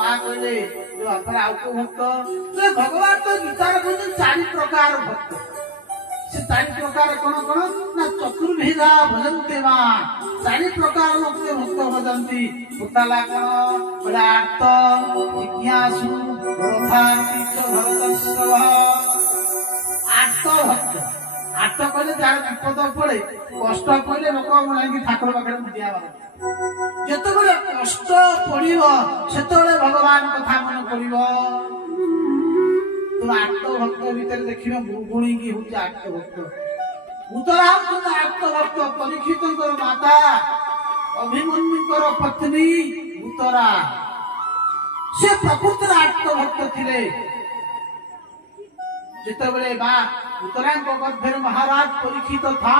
माँ कहले बापा आउ को भक्त भगवान तो गीतार कहते 4 प्रकार भक्त से 4 प्रकार कौन कौन ना चतुर्विधा भजन्ते माँ 4 प्रकार लोके भक्त भजन्ति उताला कौन बोले आर्त जिज्ञासु रथातीत भरतस्व आर्त भक्त आर्त कहले जार विपद पड़े कष्ट पड़े लोक जाई ठाकुर पाखे मुदिया जिते कष्ट पड़ो से भगवान कथा मन पड़ो तुम आर्त भक्त भितर देखिए गुणी की हूँ आर्त भक्त उत्तरा हूँ आर्त भक्त परीक्षित माता अभिमन्युकर पत्नी उत्तरा से प्रकृत आर्त भक्त थे जिते माँ उत्तरा गर्भे महाराज परीक्षित था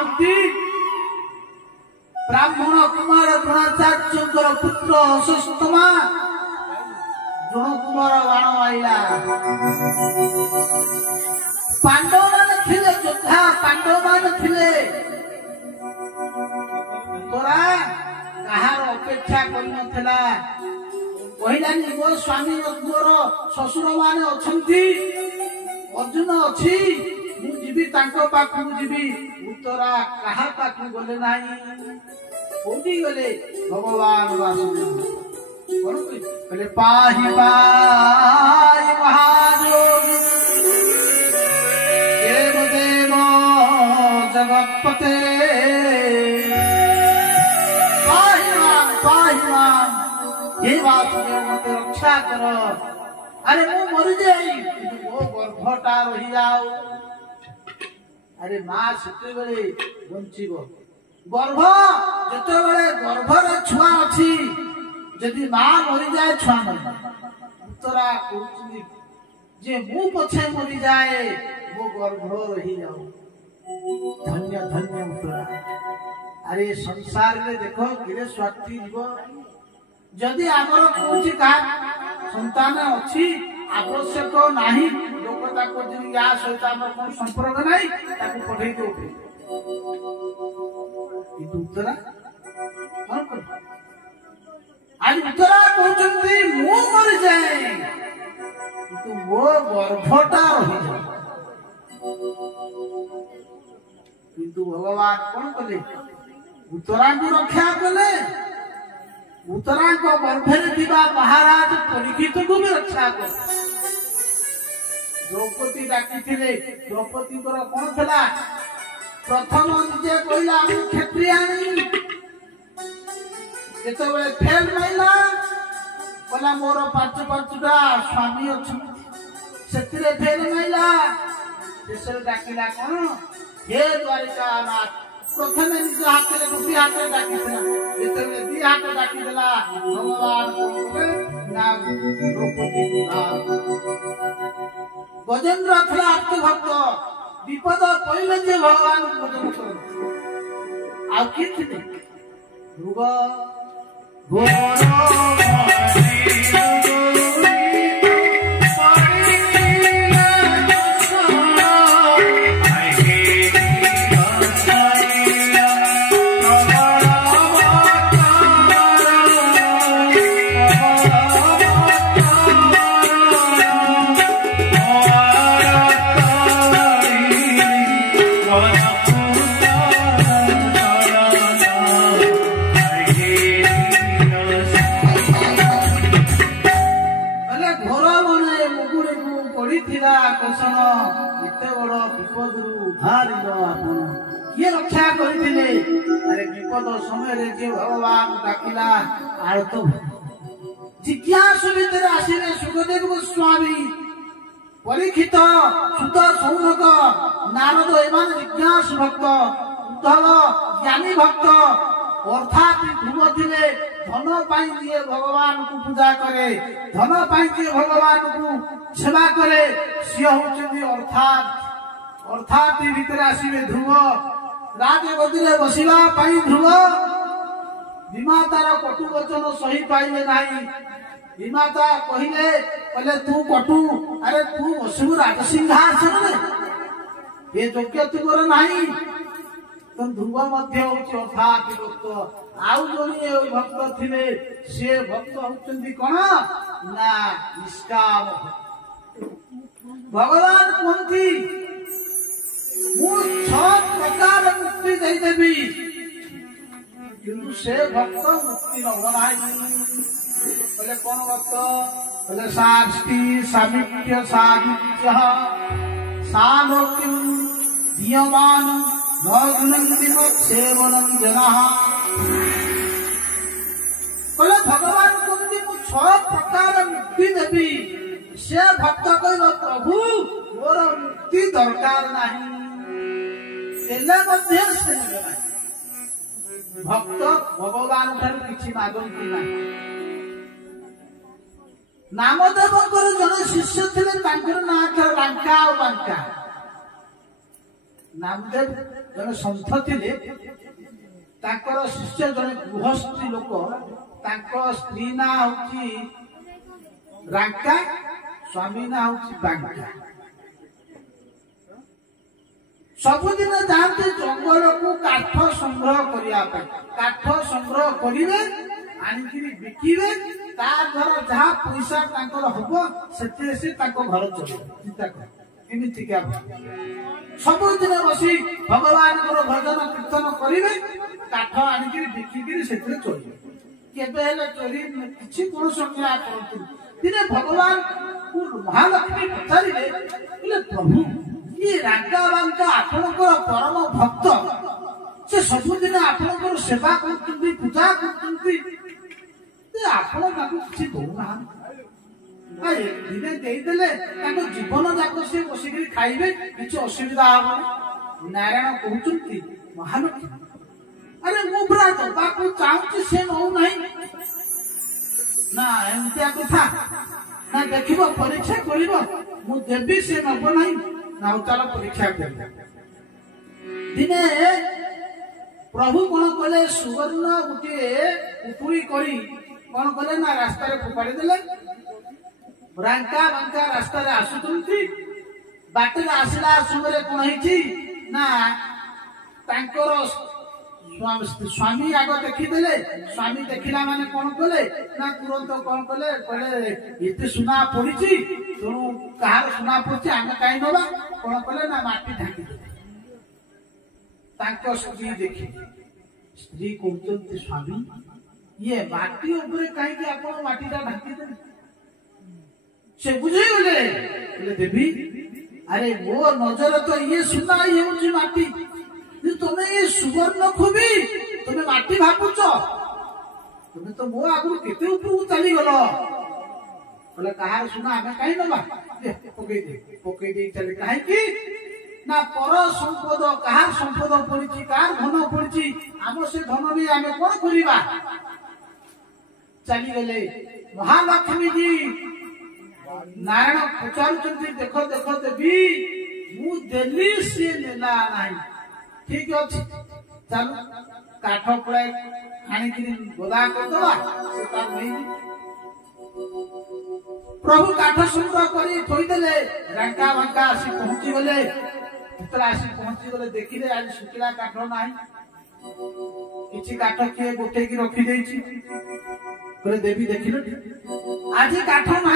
ब्राह्मण कुमार द्रोणाचार्य पुत्र अशोस्तमा द्रोण कुमार बाण आईला पांडव मान थिले योद्धा पांडव मान थिले तोरा कहार अपेक्षा करि नथिला कहिलानी मो स्वामी मोर ससुर माने अछंती अर्जुन अछि मु जीवी तांको पाखु जीवी उत्तरा कहा पाखु गले नाही कोठी गले भगवान वासुदेव कोन कहले पाहि पाहि महाजोगी देव देव जगतपते पाहि मां हे वासुदेव मते रक्षा कर अरे मु मरि जाई वो गर्भटा रही जाओ अरे माँ से बंचीब गर्भ जिते गर्भर छुआ अच्छी जदि माँ मरी जाए छुआ मर उत्तरा जे मु पछे मरी जाए वो गर्भ रही जाओ धन्य धन्य उत्तरा अरे संसार में देखो गिरे स्वार्थी जीव जदि आमर कौन का संतान अच्छी आवश्यक नाही लोक ताको जि या सहित आम कोन संपर्क नाही ताको पठै दो किंतु उत्तरा कोन कर आज उत्तरा कहउछंती मु मर जाए किंतु मो गर्भटा रहि जाए किंतु भगवान कोन कले उत्तरा को रक्षा कले उत्तरा को गर्भे दिबा महाराज परीक्षित को भी रक्षा कर द्रौपदी डाकी थिले द्रौपदी को कौन थला प्रथम निजे कहला हम क्षत्रियाणी जेते फेल माइला बोला मोर 5-5टा स्वामी अछि सेतिरे फेल माइला देशर डाकिला कोन हे द्वारिका नाथ प्रथम निज हाथ में गोटी हाथ में डाकी थला जेते दी हाथ डाकी देला भगवान को ना द्रौपदी ना गजेंद्र थला आर्त भक्त विपद पहिले जे भगवान भजन कर आ कि थिले भुग समय जे भगवान डाकिला आर्त जिज्ञासु भीतर आसिले सुखदेव गोस्वामी परीक्षित सुत सौनक नारद एवं जिज्ञासु भक्त उद्धव ज्ञानी भक्त अर्थात ध्रुव थिले धन पाई दिए भगवान को पूजा करे धन पाई दिए भगवान को सेवा करे सी होचंदी अर्थात भीतर आसिले ध्रुव राजगद्दी बसवा ध्रुव विमातार कटु वचन सही पाइले नहीं विमाता कहले तू कटु अरे तू बसबु राजसिंहासन ये योग्य तुमर नहीं तो ध्रुव मध्य अर्थात भक्त आउ जड़े भक्त थे सी भक्त होती कौन ना निष्काम भगवान कहती मु 6 प्रकार मुक्ति देदेवी किंतु से भक्त मुक्ति नबना बोले कौन भक्त बोले शास्ति सामिप्य सामिप्य सालोक्यम दीयमान नग्नंति सेवनम जनः बोले भगवान कहते मु 6 प्रकार मुक्ति देवी से भक्त कहल प्रभु मोर मुक्ति दरकार नहीं भक्त भगवान ठार किसी मागती ना नामदेव जन शिष्य थे ना था बांका और बांका नामदेव जन सन्थ थे शिष्य जन गृहस्थी लोक स्त्री ना हूँ रांका स्वामी ना हूँ बांका सबुदिन जाते जंगल को काठ संग्रह करने काठ संग्रह करेंगे आनिकी बिकिबे द्वारा जहाँ पैसा हम से घर चल चिंता कर सबुदिन बसी भगवान भजन कीर्तन करेंगे काठ आनिकी बिकिकी से चलिए केवे चोरी किसी कौन संज्ञा करते दिने भगवान को महालक्ष्मी पचारे प्रभु ये रांका बांका आपणकर परम भक्त से सबुदिन आपणकर सेवा करते पूजा करते किसी दौना दिने देदेले जीवन जाक से बसिक खाइबे किसी असुविधा हम नारायण कहते महालक्ष्मी अरे मु पूरा दबाक चाहूँ से नौ ना ना एमतिया कथा ना देख परीक्षा कर देवी से नब ना ना चल परीक्षा कर दिने प्रभु कौन कले सुवर्ण गोटे उपुरी करी कौन कले ना रास्ता फोपाड़ी देले रांका बांका रास्ता आसुचंती बाटे आसला समय कौन है ना स्वामी आग देखीदे स्वामी देखला माने कौन कले ना तुरंत कौन कले कहले एते सुना पड़ी तेणु कहार सुना पड़ी आम कहीं नवा कौन कले ना माटी ढाकी स्त्री देखी स्त्री कहते स्वामी ये माटी उपरे कहीं आप माटीटा ढाकी दे से बुझे गले देवी अरे मो नजर तो ये सुना ये हूँ माटी तुम्हें ये सुवर्ण खूबी तुम्हें माटी भावुच तुम्हें तो मो आगु केते ऊपर चली गल बोले कहार सुना आम कहीं नवा पकई दे चले कहीं ना पर संपद कहार संपद पड़ी कहार धन पड़ी आम से धन नहीं आम कौन करवा चली गले महालक्ष्मी जी नारायण पचारुचंदी देख देख देवी मु देली सी नेला नहीं ठीक अच्छे चल काठ पड़ाई आनिक गोदा करदवा प्रभु काठ संग्रह करदेले रांका भांका आसी पहुंची गले आसी पहुंची गले देखिले आज सुखिला काठ ना किसी काठ किए गोटे की रखी देवी देखिल आज काठ ना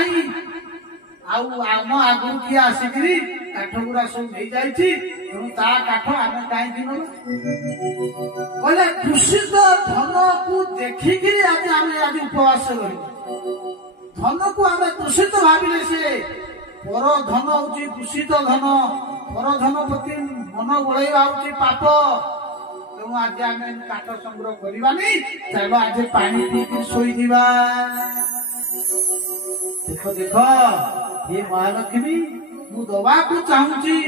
आम आगु किए आसिक काठ गुरा सब नहीं जाती काठ आम कहीं बोले दूषित धन को देखिक आज आम आज उपवास धन को आम दूषित भाविले से पर धन हूँ दूषित धन पर धन प्रति मन बड़ेवा हूँ पाप तेणु आज आम काठ संग्रह करवानी चलो आज पानी पीक शोवा देख देख ये महालक्ष्मी मु दवा को चाहूँगी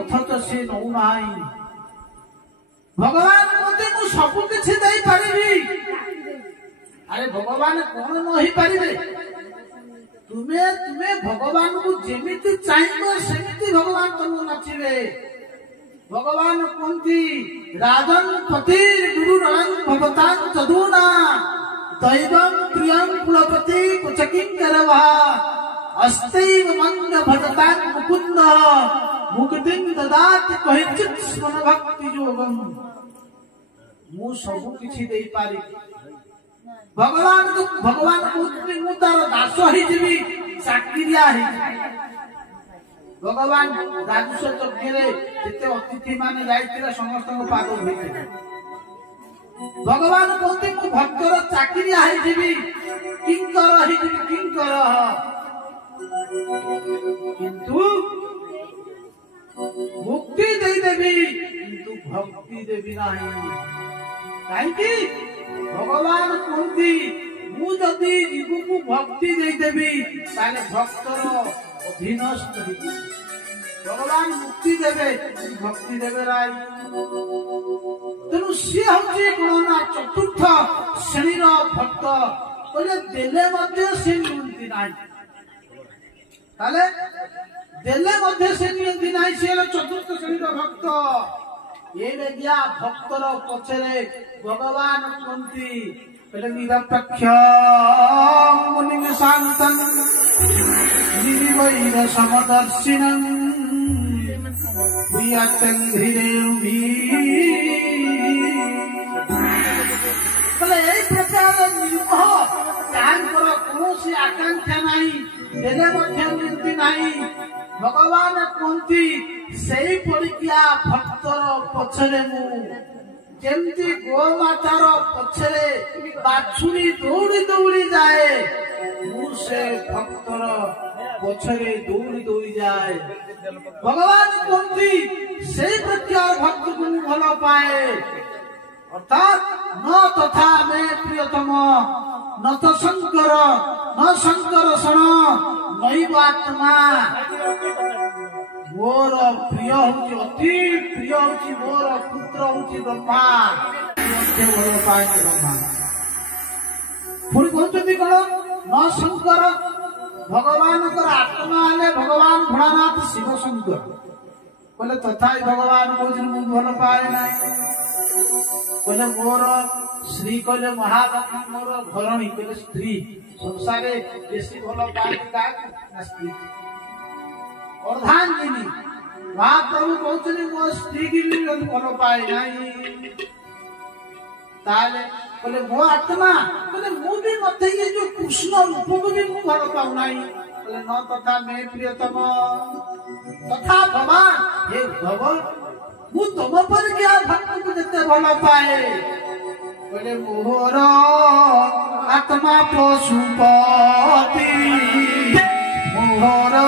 अथच से नौना भगवान कहते मु सब किसी दे पारिबी अरे भगवान कौन नहीं पारे तुम्हें तुम्हें भगवान को जेमिति चाहिए सेमिति भगवान तुम नाचिबे भगवान कहती राजन पति गुरु रंग भगतान चदूना दैवम प्रियम कुलपति कुचकिं करवा अस्तेव मंग भजतान मुकुंद मुक्तिं ददाति कहिचित् स्मरण भक्ति योगम मु सब किछि देई पारि भगवान को भगवान कहते मु तार दास ही जीवी चाकिरिया ही भगवान राजस्व यज्ञ रे जते अतिथि माने जाइतिरा समस्त को पाद होइते भगवान कहते मु भक्तर चाकिरिया ही जीवी किंकर ही जीवी किंकर किंतु मुक्ति दे देवी किंतु भक्ति देवी नहीं कहीं भगवान कहती मु जदि जीव को भक्ति दे देवी ताले भक्तर अधीनस्थ भगवान मुक्ति देवे भक्ति देवे राय तेणु सी हूँ कौन ना चतुर्थ श्रेणी भक्त बोले देले मध्य से नियंती ना देले मध्य से नियंती ना सी चतुर्थ श्रेणी भक्त ये गया भक्तर पछरे भगवान कहती पहले निरपेक्ष मुनि शांतन निर्वैर समदर्शिनम बोले यही प्रकार निर्मोह तांकर कौन आकांक्षा नहीं देले मध्य नियंती नहीं भगवान कहती सेई पड़िया भक्तर पछरे मु जेमती गोमातार पछरे बाछुरी दौड़ी दौड़ी जाए मु से भक्तर पछरे दौड़ी दौड़ी जाए भगवान कहती सेई प्रकार भक्त को भल पाए अर्थात न तथा मे प्रियतम न तो शंकर न शंकर शरण नैव आत्मा मोर प्रिय हूँ अति प्रिय हूँ मोर पुत्र हूँ ब्रह्मा भल पाए ब्रह्मा पुणी कहते कौन न शंकर भगवान आत्मा हेले भगवान भोलानाथ शिव शंकर बोले तथा भगवान कहते भल पाए ना बोले मोर श्री कहले महालक्ष्मी मोर घरणी कहले स्त्री संसार बेसी भल पाए स्त्री अर्धांगिनी महाप्रभु कहते मो स्त्री की भल पाए नहीं बोले मो आत्मा बोले मु भी मत ये जो कृष्ण रूप को भी मु भल पाऊ नहीं बोले न तथा मे प्रियतम तथा भगवान हे भगवान मु तुम पर क्या भक्त को देते भल पाए बोले मोर आत्मा पशुपति मोर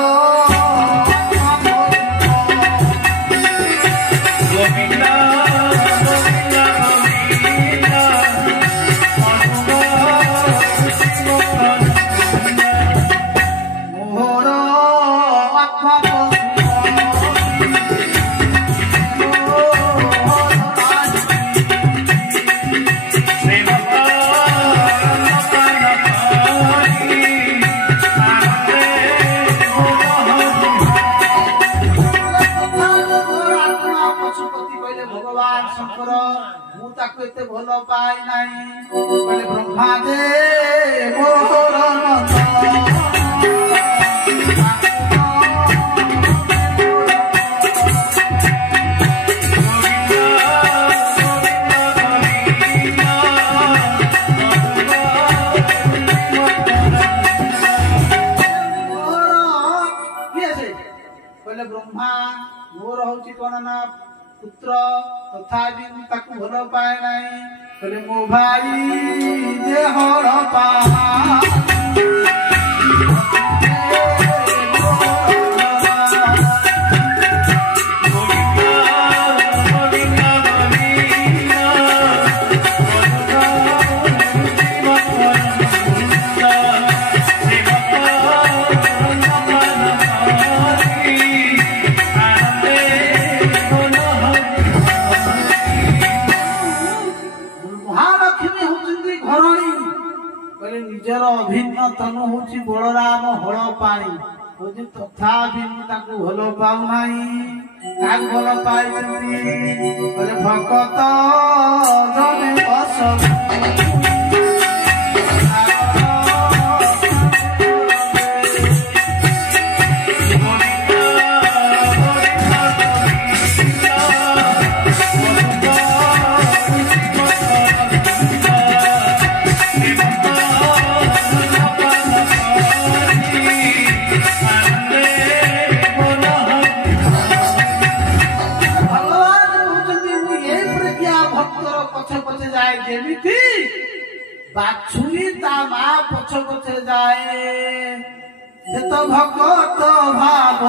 भल पाए नहीं ब्रह्मा दे मोर ब्रह्मा मोर हूँ कौन ना पुत्र तथापि ताकू भल पाए नहीं बोले मो भाई जे हल पा निजर अभिन्न तनु हूँ बलराम हल पानी तथा भल पाऊ ना भल पाई भगत जने ବାଛୁରୀ ତା ମା ପଛ ପଛେ ଯାଏ। ସେ ତ ଭଗତ ଭାବ